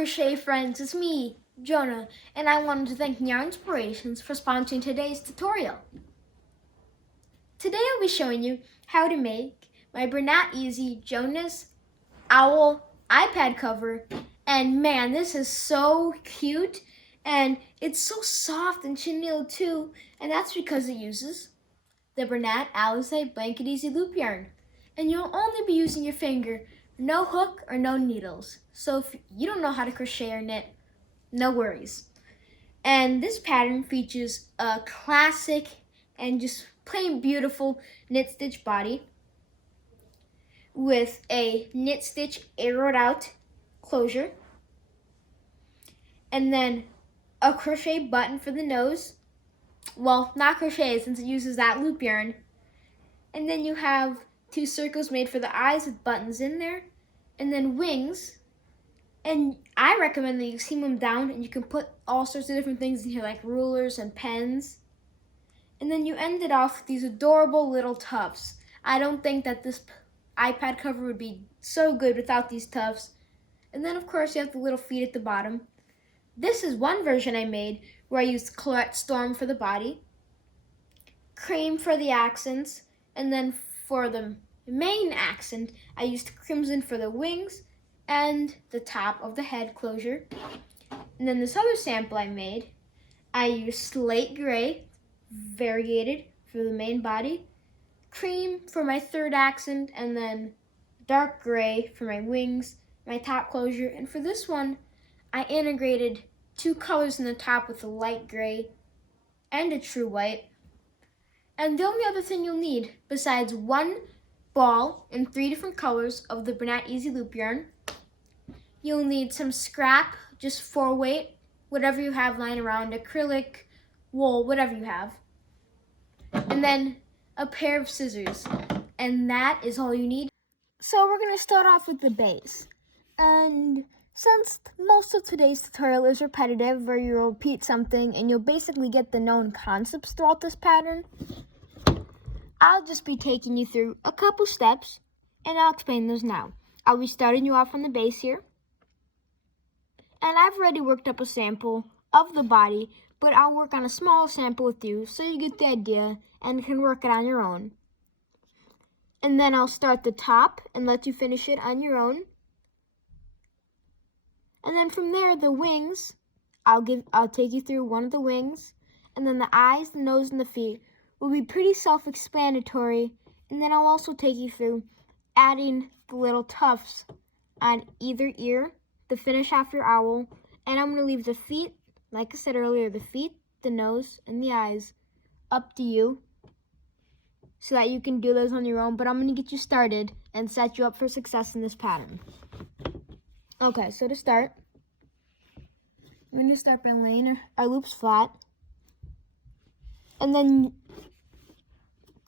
crochet friends, it's me, Jonah, and I wanted to thank Yarn Inspirations for sponsoring today's tutorial. Today I'll be showing you how to make my Bernat EZ Jonah's owl iPad cover, and man, this is so cute, and it's so soft and chenille too, and that's because it uses the Bernat EZ Blanket Easy Loop Yarn, and you'll only be using your finger. No hook or no needles. So if you don't know how to crochet or knit, no worries. And this pattern features a classic and just plain beautiful knit stitch body with a knit stitch arrowed out closure, and then a crochet button for the nose. Well, not crochet since it uses that loop yarn. And then you have 2 circles made for the eyes with buttons in there, and then wings. And I recommend that you seam them down, and you can put all sorts of different things in here like rulers and pens. And then you end it off with these adorable little tufts. I don't think that this iPad cover would be so good without these tufts. And then of course you have the little feet at the bottom. This is one version I made where I used Colette Storm for the body, cream for the accents, and then for the main accent, I used crimson for the wings and the top of the head closure. And then this other sample I made, I used slate gray, variegated for the main body, cream for my third accent, and then dark gray for my wings, my top closure. And for this one, I integrated 2 colors in the top with a light gray and a true white. And the only other thing you'll need, besides 1 ball in 3 different colors of the Bernat EZ Loop Yarn, you'll need some scrap, just 4 weight, whatever you have lying around, acrylic, wool, whatever you have. And then a pair of scissors. And that is all you need. So we're going to start off with the base. And since most of today's tutorial is repetitive, where you'll repeat something and you'll basically get the known concepts throughout this pattern, I'll just be taking you through a couple steps, and I'll explain those now. I'll be starting you off on the base here. And I've already worked up a sample of the body, but I'll work on a small sample with you so you get the idea and can work it on your own. And then I'll start the top and let you finish it on your own. And then from there, the wings, I'll take you through one of the wings, and then the eyes, the nose, and the feet will be pretty self-explanatory, and then I'll also take you through adding the little tufts on either ear, the finish after owl, and I'm going to leave the feet, like I said earlier, the feet, the nose, and the eyes up to you so that you can do those on your own, but I'm going to get you started and set you up for success in this pattern. Okay, so to start, I'm going to start by laying our loops flat, and then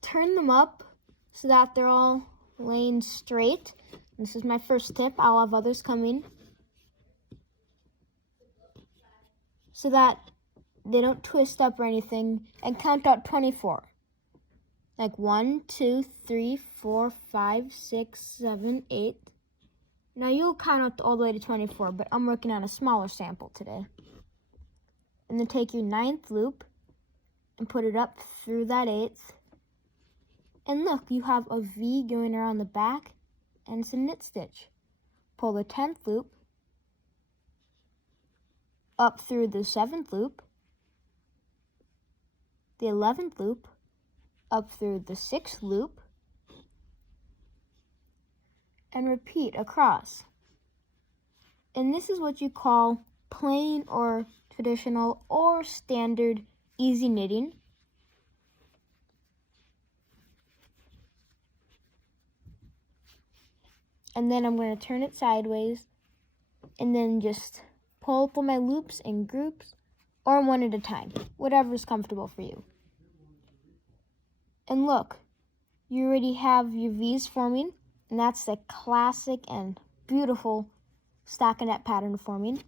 turn them up so that they're all laying straight. This is my first tip. I'll have others coming so that they don't twist up or anything, and count out 24. Like 1, 2, 3, 4, 5, 6, 7, 8. Now you'll count out all the way to 24, but I'm working on a smaller sample today. And then take your 9th loop and put it up through that 8th. And look, you have a V going around the back, and it's a knit stitch. Pull the 10th loop up through the 7th loop, the 11th loop up through the 6th loop, and repeat across. And this is what you call plain or traditional or standard easy knitting. And then I'm going to turn it sideways and then just pull for my loops in groups or one at a time, whatever is comfortable for you. And look, you already have your V's forming, and that's the classic and beautiful stockinette pattern forming.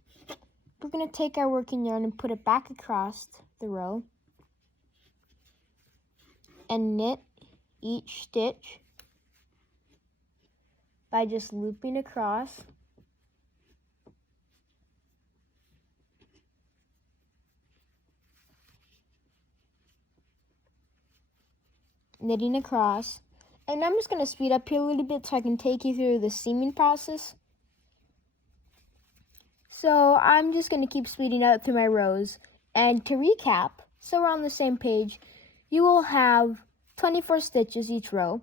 We're going to take our working yarn and put it back across the row and knit each stitch by just looping across knitting across. And I'm just going to speed up here a little bit so I can take you through the seaming process. So I'm just going to keep speeding up through my rows. And to recap, so we're on the same page, you will have 24 stitches each row.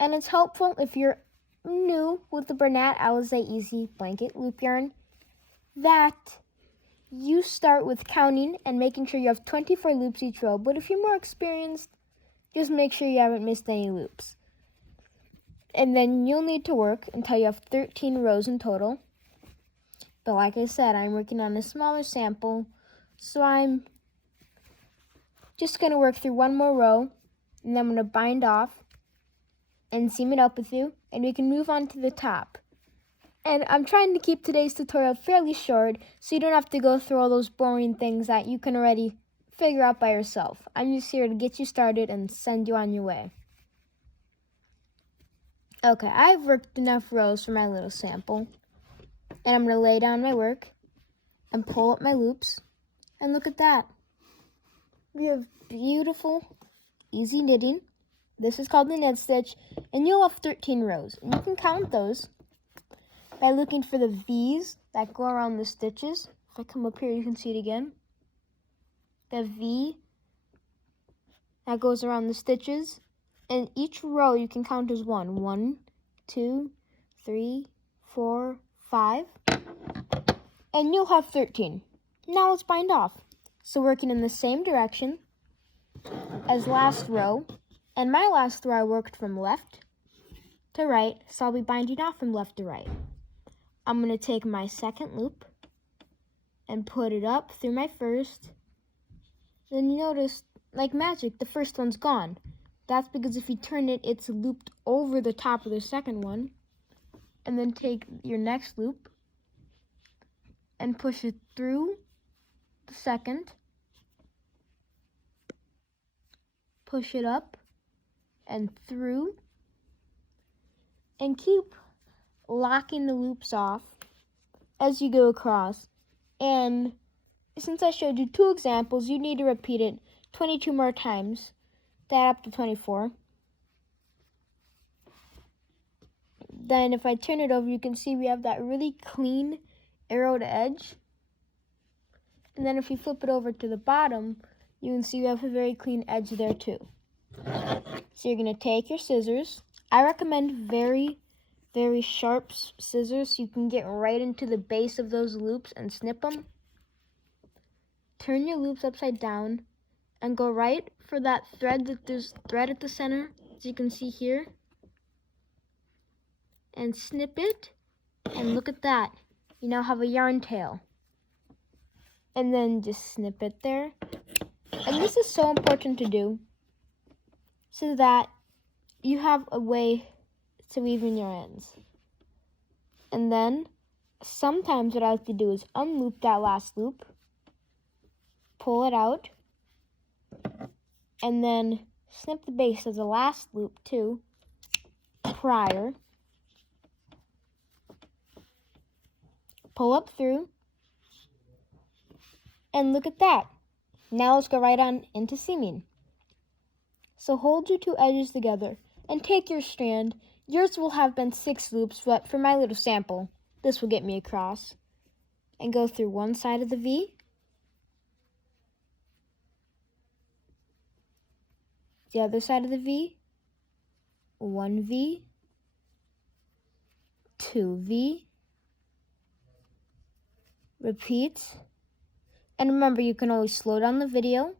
And it's helpful if you're new with the Bernat EZ blanket loop yarn that you start with counting and making sure you have 24 loops each row. But if you're more experienced, just make sure you haven't missed any loops. And then you'll need to work until you have 13 rows in total. But like I said, I'm working on a smaller sample, so I'm just going to work through one more row, and then I'm going to bind off and seam it up with you, and we can move on to the top. And I'm trying to keep today's tutorial fairly short, so you don't have to go through all those boring things that you can already figure out by yourself. I'm just here to get you started and send you on your way. Okay, I've worked enough rows for my little sample. And I'm going to lay down my work and pull up my loops. And look at that. We have beautiful, easy knitting. This is called the knit stitch. And you'll have 13 rows. And you can count those by looking for the V's that go around the stitches. If I come up here, you can see it again. The V that goes around the stitches. And each row you can count as one. 1, 2, 3, 4, 5. And you'll have 13. Now let's bind off. So working in the same direction as last row. And my last row I worked from left to right. So I'll be binding off from left to right. I'm going to take my second loop and put it up through my first. Then you notice, like magic, the first one's gone. That's because if you turn it, it's looped over the top of the second one. And then take your next loop and push it through the second. Push it up and through. And keep locking the loops off as you go across. And since I showed you 2 examples, you need to repeat it 22 more times. That up to 24. Then if I turn it over, you can see we have that really clean arrowed edge. And then if you flip it over to the bottom, you can see we have a very clean edge there too. So you're going to take your scissors. I recommend very, very sharp scissors so you can get right into the base of those loops and snip them. Turn your loops upside down and go right for that thread that there's thread at the center, as you can see here. And snip it, and look at that. You now have a yarn tail. And then just snip it there. And this is so important to do, so that you have a way to weave in your ends. And then, sometimes what I like to do is unloop that last loop, pull it out, and then snip the base of the last loop too, prior. Pull up through, and look at that. Now let's go right on into seaming. So hold your 2 edges together and take your strand. Yours will have been 6 loops, but for my little sample, this will get me across. And go through one side of the V, the other side of the V, 1 V, 2 V, repeat. And remember, you can always slow down the video.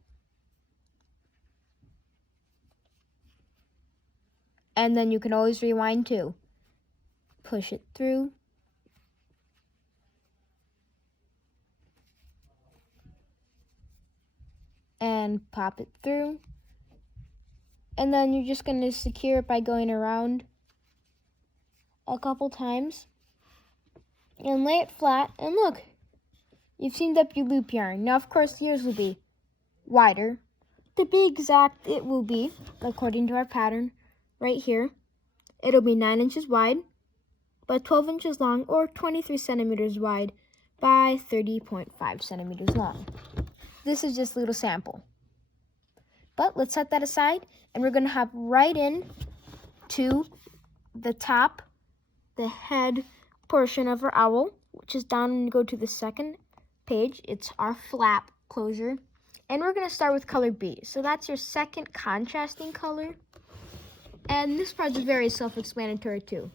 And then you can always rewind too. Push it through. And pop it through. And then you're just going to secure it by going around a couple times. And lay it flat. And look, you've seamed up your loop yarn. Now, of course, yours will be wider. To be exact, it will be, according to our pattern, right here. It'll be 9 inches wide by 12 inches long, or 23 centimeters wide by 30.5 centimeters long. This is just a little sample. But let's set that aside, and we're going to hop right in to the top, the head portion of our owl, which is down, and go to the second page. It's our flap closure. And we're going to start with color B. So that's your second contrasting color. And this part is very self-explanatory too.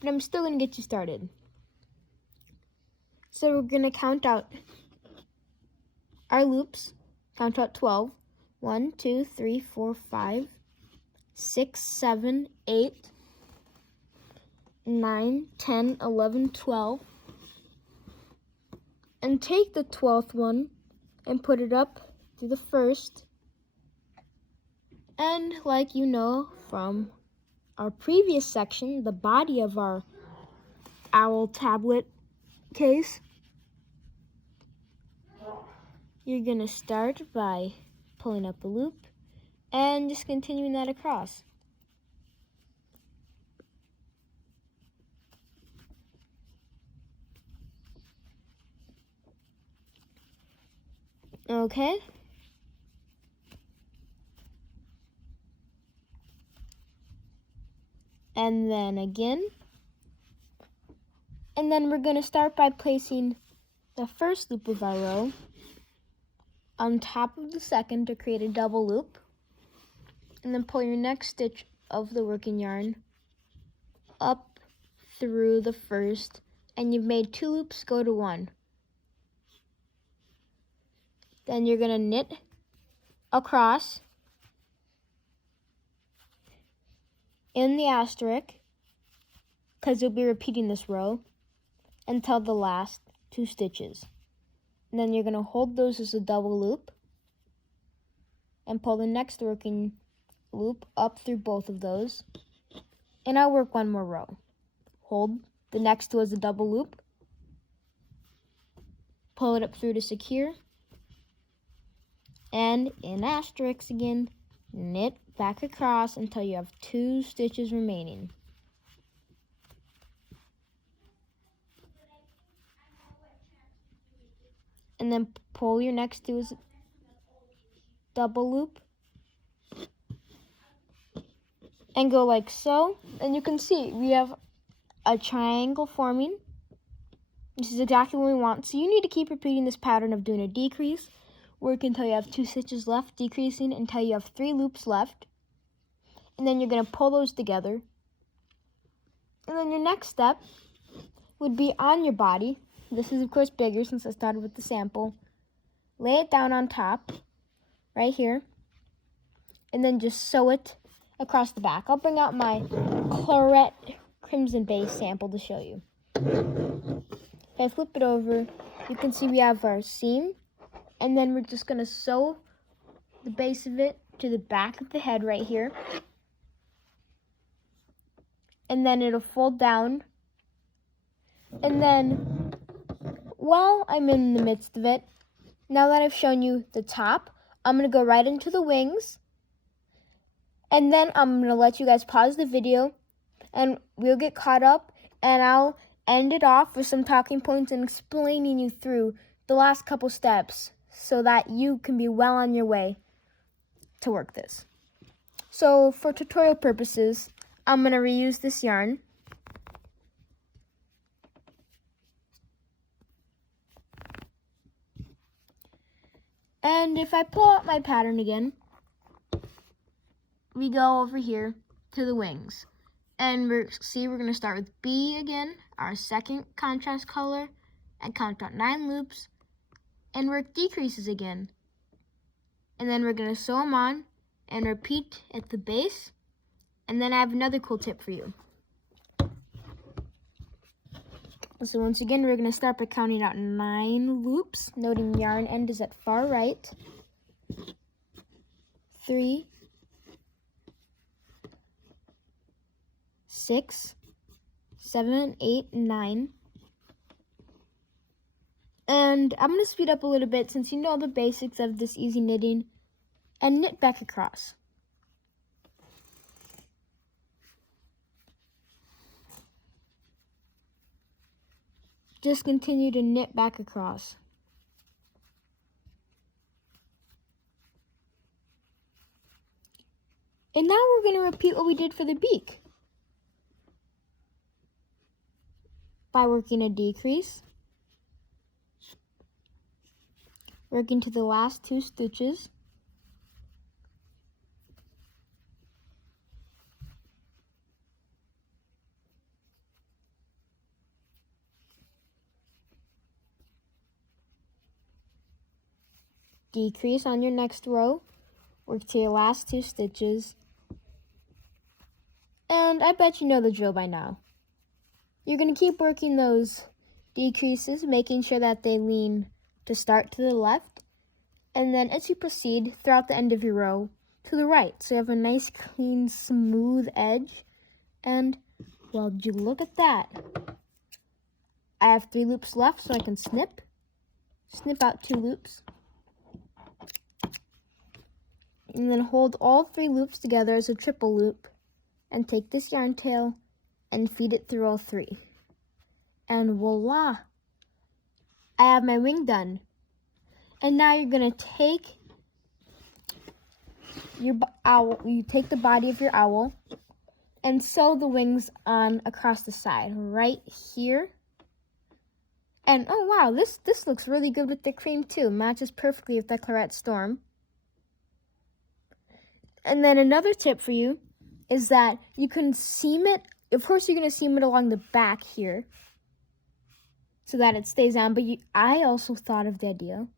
But I'm still going to get you started. So we're going to count out our loops. Count out 12. 1, 2, 3, 4, 5, 6, 7, 8, 9, 10, 11, 12. And take the 12th one and put it up to the first. And like you know from our previous section, the body of our owl tablet case, you're going to start by pulling up a loop and just continuing that across. Okay. And then again. And then we're going to start by placing the first loop of our row on top of the second to create a double loop. And then pull your next stitch of the working yarn up through the first. And you've made 2 loops go to 1. Then you're going to knit across in the asterisk, because you'll be repeating this row until the last 2 stitches. And then you're going to hold those as a double loop and pull the next working loop up through both of those. And I'll work one more row. Hold the next 2 as a double loop, pull it up through to secure, and in asterisk again, knit back across until you have 2 stitches remaining. And then pull your next 2 as a double loop and go like so. And you can see we have a triangle forming. This is exactly what we want. So you need to keep repeating this pattern of doing a decrease, work until you have 2 stitches left, decreasing until you have 3 loops left. And then you're going to pull those together. And then your next step would be on your body. This is of course bigger since I started with the sample. Lay it down on top, right here. And then just sew it across the back. I'll bring out my claret crimson base sample to show you. If I flip it over, you can see we have our seam. And then we're just going to sew the base of it to the back of the head right here. And then it'll fold down. And then, while I'm in the midst of it, now that I've shown you the top, I'm going to go right into the wings. And then I'm going to let you guys pause the video, and we'll get caught up, and I'll end it off with some talking points and explaining you through the last couple steps so that you can be well on your way to work this. So for tutorial purposes, I'm going to reuse this yarn. And if I pull out my pattern again, we go over here to the wings. And we're going to start with B again, our second contrast color, and count out 9 loops, and work decreases again. And then we're going to sew them on and repeat at the base. And then I have another cool tip for you. So once again, we're going to start by counting out 9 loops, noting yarn end is at far right. 3, 6, 7, 8, 9. And I'm going to speed up a little bit since you know the basics of this easy knitting, and knit back across. Just continue to knit back across. And now we're going to repeat what we did for the beak. By working a decrease, working to the last 2 stitches, decrease on your next row, work to your last 2 stitches, and I bet you know the drill by now. You're going to keep working those decreases, making sure that they lean to start to the left, and then as you proceed throughout the end of your row, to the right. So you have a nice, clean, smooth edge, and, well, you look at that. I have 3 loops left, so I can snip out 2 loops, and then hold all 3 loops together as a triple loop, and take this yarn tail and feed it through all 3. And voila! I have my wing done. And now you're going to take your owl, you take the body of your owl and sew the wings on across the side, right here. And oh wow, this looks really good with the cream too. Matches perfectly with the Claret Storm. And then another tip for you is that you can seam it. Of course, you're going to seam it along the back here so that it stays on. But I also thought of the idea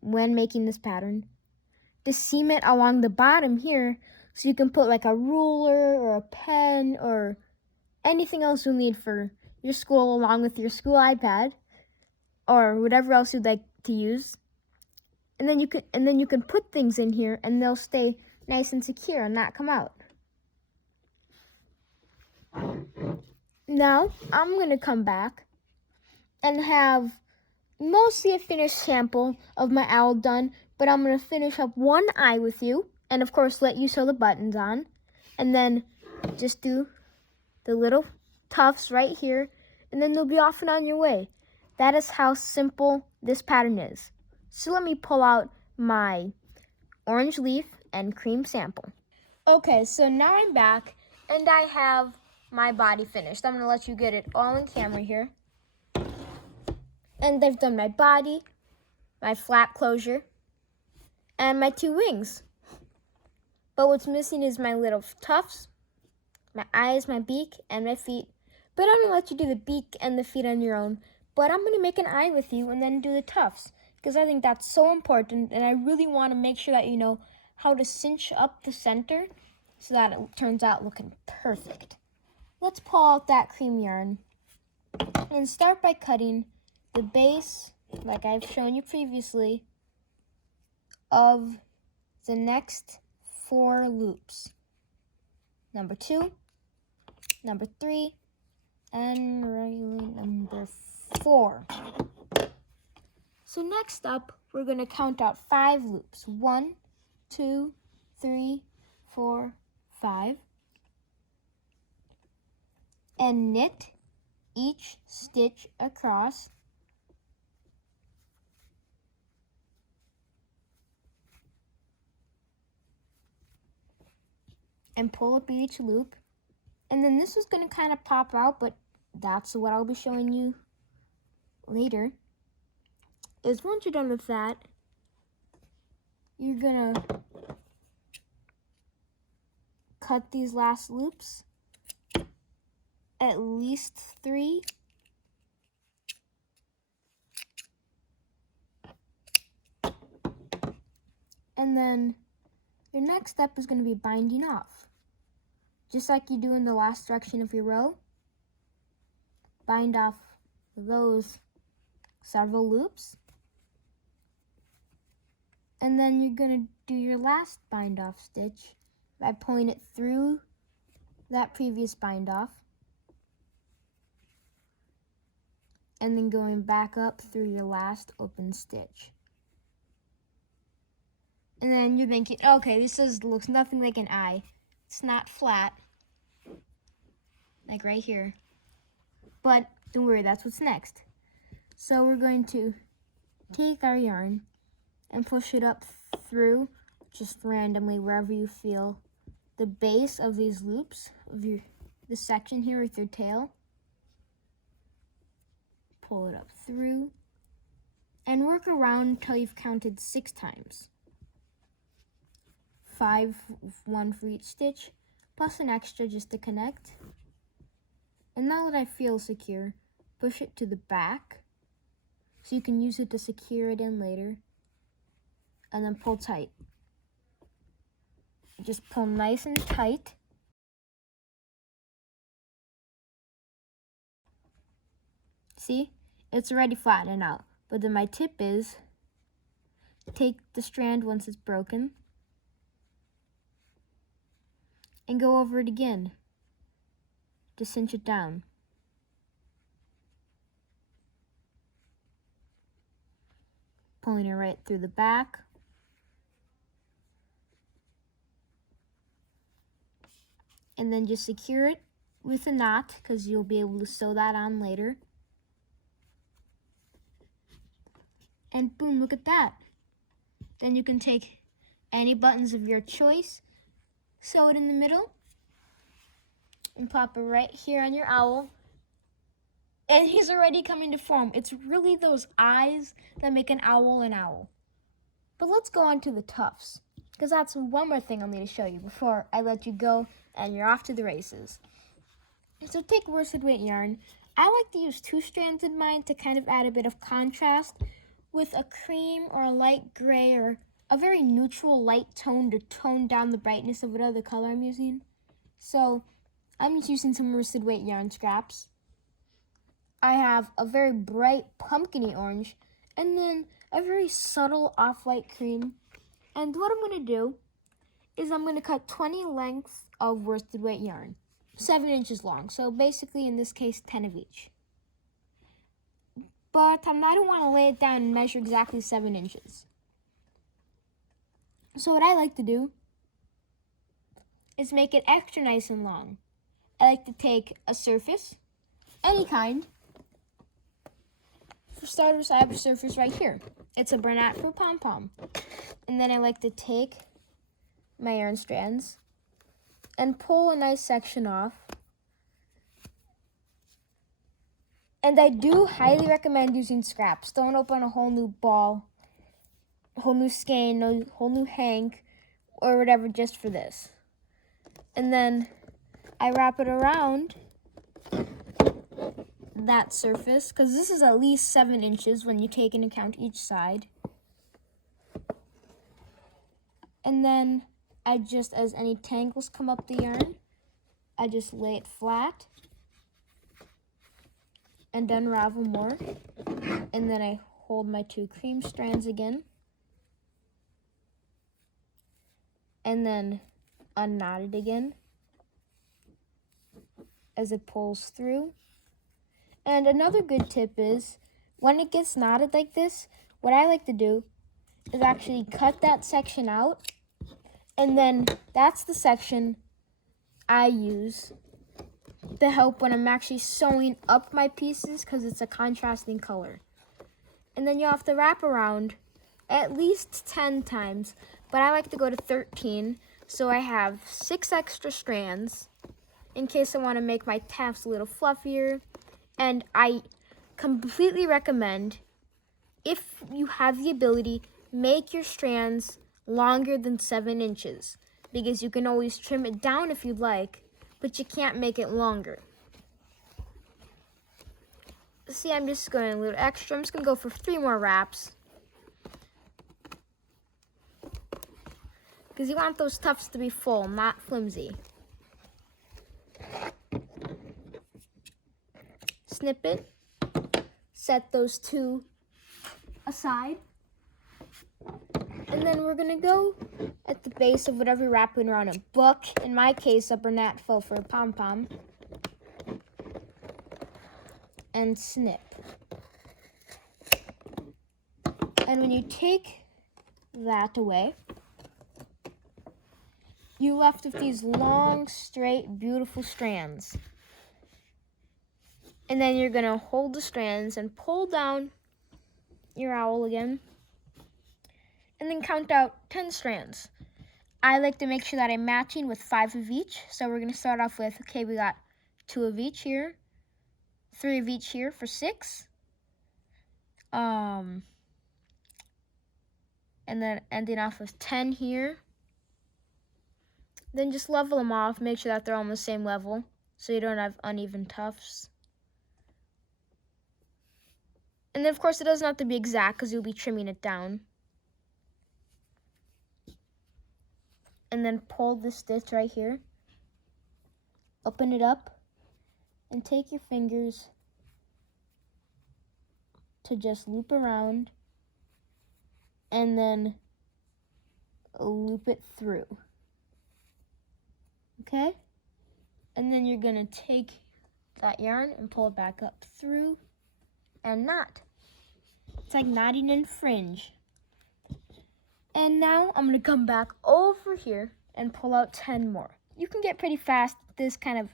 when making this pattern to seam it along the bottom here so you can put like a ruler or a pen or anything else you'll need for your school along with your school iPad or whatever else you'd like to use. And then you can put things in here and they'll stay nice and secure and not come out. Now, I'm going to come back and have mostly a finished sample of my owl done, but I'm going to finish up one eye with you, and of course let you sew the buttons on, and then just do the little tufts right here, and then you'll be off and on your way. That is how simple this pattern is. So let me pull out my orange leaf and cream sample. Okay, so now I'm back, and I have my body finished. I'm going to let you get it all on camera here. And I've done my body, my flap closure, and my 2 wings. But what's missing is my little tufts, my eyes, my beak, and my feet. But I'm going to let you do the beak and the feet on your own. But I'm going to make an eye with you and then do the tufts, because I think that's so important, and I really want to make sure that you know how to cinch up the center so that it turns out looking perfect. Let's pull out that cream yarn and start by cutting the base, like I've shown you previously, of the next 4 loops. Number 2, number 3, and really number 4. So next up, we're going to count out 5 loops. 1, 2, 3, 4, 5. And knit each stitch across. And pull up each loop. And then this is going to kind of pop out, but that's what I'll be showing you later. Is once you're done with that, you're going to cut these last loops, at least 3. And then your next step is going to be binding off. Just like you do in the last direction of your row, bind off those several loops. And then you're going to do your last bind off stitch by pulling it through that previous bind off. And then going back up through your last open stitch. And then you're thinking, okay, looks nothing like an eye. It's not flat, like right here. But don't worry, that's what's next. So we're going to take our yarn and push it up through just randomly wherever you feel the base of these loops, of this section here with your tail. Pull it up through and work around until you've counted 6 times. 5, 1 for each stitch, plus an extra just to connect. And now that I feel secure, push it to the back so you can use it to secure it in later. And then pull tight. Just pull nice and tight. See? It's already flattening out. But then my tip is, take the strand once it's broken and go over it again to cinch it down. Pulling it right through the back. And then just secure it with a knot, because you'll be able to sew that on later. And boom, look at that. Then you can take any buttons of your choice, sew it in the middle, and plop it right here on your owl. And he's already coming to form. It's really those eyes that make an owl an owl. But let's go on to the tufts, because that's one more thing I'll need to show you before I let you go and you're off to the races. So take worsted weight yarn. I like to use 2 strands in mine to kind of add a bit of contrast with a cream or a light gray or a very neutral light tone to tone down the brightness of whatever color I'm using. So I'm just using some worsted weight yarn scraps. I have a very bright pumpkiny orange and then a very subtle off-white cream. And what I'm going to do is I'm going to cut 20 lengths of worsted weight yarn, 7 inches long. So basically, in this case, 10 of each. But I don't want to lay it down and measure exactly 7 inches. So what I like to do is make it extra nice and long. I like to take a surface, any kind. For starters, I have a surface right here. It's a Bernat for pom-pom. And then I like to take my yarn strands and pull a nice section off. And I do highly recommend using scraps. Don't open a whole new ball, a whole new skein, a whole new hank, or whatever just for this. And then I wrap it around that surface, because this is at least 7 inches when you take into account each side. And then I just, as any tangles come up the yarn, I just lay it flat and unravel more. And then I hold my 2 cream strands again. And then unknot it again as it pulls through. And another good tip is, when it gets knotted like this, what I like to do is actually cut that section out. And then that's the section I use to help when I'm actually sewing up my pieces, because it's a contrasting color. And then you have to wrap around at least 10 times, but I like to go to 13, so I have 6 extra strands in case I want to make my tafts a little fluffier. And I completely recommend, if you have the ability, make your strands longer than 7 inches, because you can always trim it down if you'd like, but you can't make it longer. See, I'm just going a little extra. I'm just going to go for 3 more wraps, because you want those tufts to be full, not flimsy. Snip it, set those 2 aside, and then we're going to go at the base of whatever you're wrapping around a book. In my case, a Bernat faux for a pom-pom. And snip. And when you take that away, you're left with these long, straight, beautiful strands. And then you're going to hold the strands and pull down your owl again. And then count out 10 strands. I like to make sure that I'm matching with 5 of each. So we're going to start off with, okay, we got 2 of each here, 3 of each here for 6. And then ending off with 10 here. Then just level them off, make sure that they're all on the same level so you don't have uneven tufts. And then of course it doesn't have to be exact because you'll be trimming it down. And then pull this stitch right here, open it up, and take your fingers to just loop around and then loop it through. Okay? And then you're gonna take that yarn and pull it back up through and knot. It's like knotting in fringe. And now I'm gonna come back over here and pull out 10 more. You can get pretty fast at this, kind of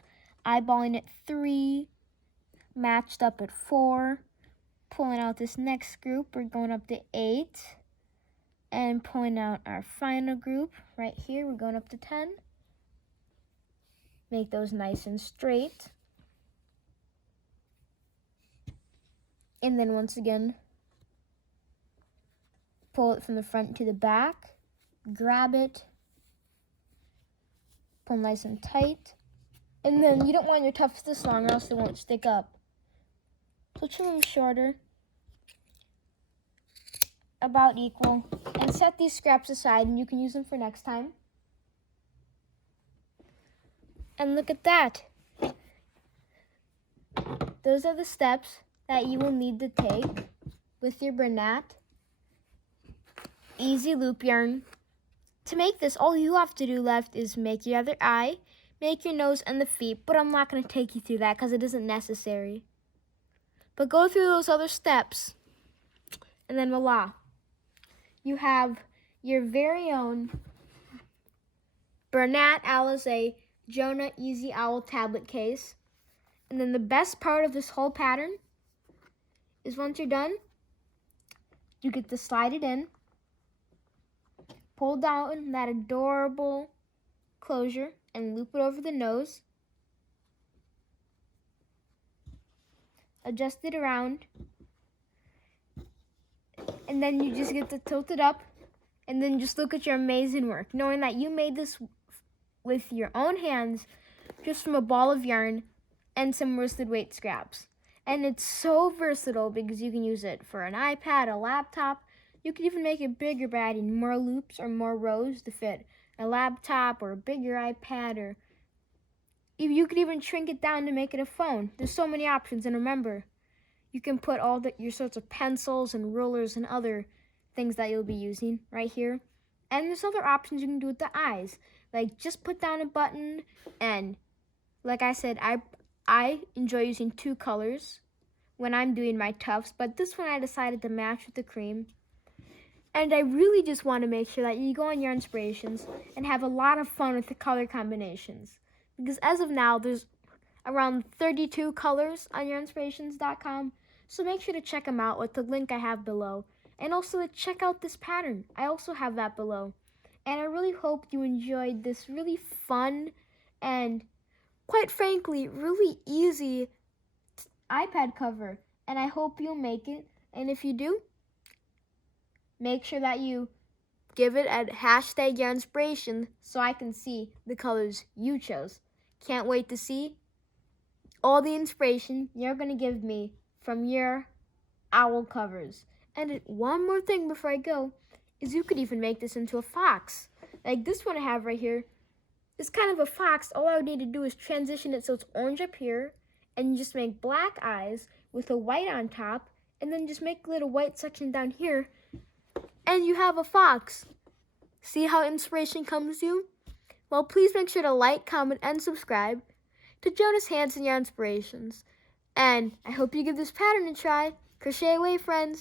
eyeballing it 3, matched up at 4, pulling out this next group, we're going up to 8, and pulling out our final group right here, we're going up to 10. Make those nice and straight. And then once again, pull it from the front to the back, grab it, pull nice and tight. And then you don't want your tufts this long or else they won't stick up. So trim them shorter, about equal, and set these scraps aside and you can use them for next time. And look at that. Those are the steps that you will need to take with your Bernat EZ loop yarn. To make this, all you have to do left is make your other eye, make your nose and the feet, but I'm not going to take you through that because it isn't necessary. But go through those other steps, and then voila. You have your very own Bernat EZ Jonah EZ Owl tablet case. And then the best part of this whole pattern is once you're done, you get to slide it in, pull down that adorable closure and loop it over the nose, adjust it around, and then you just get to tilt it up and then just look at your amazing work, knowing that you made this with your own hands just from a ball of yarn and some worsted weight scraps. And it's so versatile because you can use it for an iPad, a laptop. You can even make it bigger by adding more loops or more rows to fit a laptop or a bigger iPad, or you could even shrink it down to make it a phone. There's so many options, and remember, you can put all your sorts of pencils and rulers and other things that you'll be using right here. And there's other options you can do with the eyes, like just put down a button, and like I said, I enjoy using 2 colors when I'm doing my tufts, but this one I decided to match with the cream. And I really just want to make sure that you go on your inspirations and have a lot of fun with the color combinations. Because as of now, there's around 32 colors on yourinspirations.com. So make sure to check them out with the link I have below. And also to check out this pattern. I also have that below. And I really hope you enjoyed this really fun and, quite frankly, really easy iPad cover. And I hope you'll make it. And if you do, make sure that you give it a hashtag your inspiration so I can see the colors you chose. Can't wait to see all the inspiration you're going to give me from your owl covers. And one more thing before I go is you could even make this into a fox. Like this one I have right here. It's kind of a fox. All I would need to do is transition it so it's orange up here, and you just make black eyes with a white on top, and then just make a little white section down here, and you have a fox. See how inspiration comes to you? Well, please make sure to like, comment, and subscribe to Jonah's Hands and Your Inspirations. And I hope you give this pattern a try. Crochet away, friends.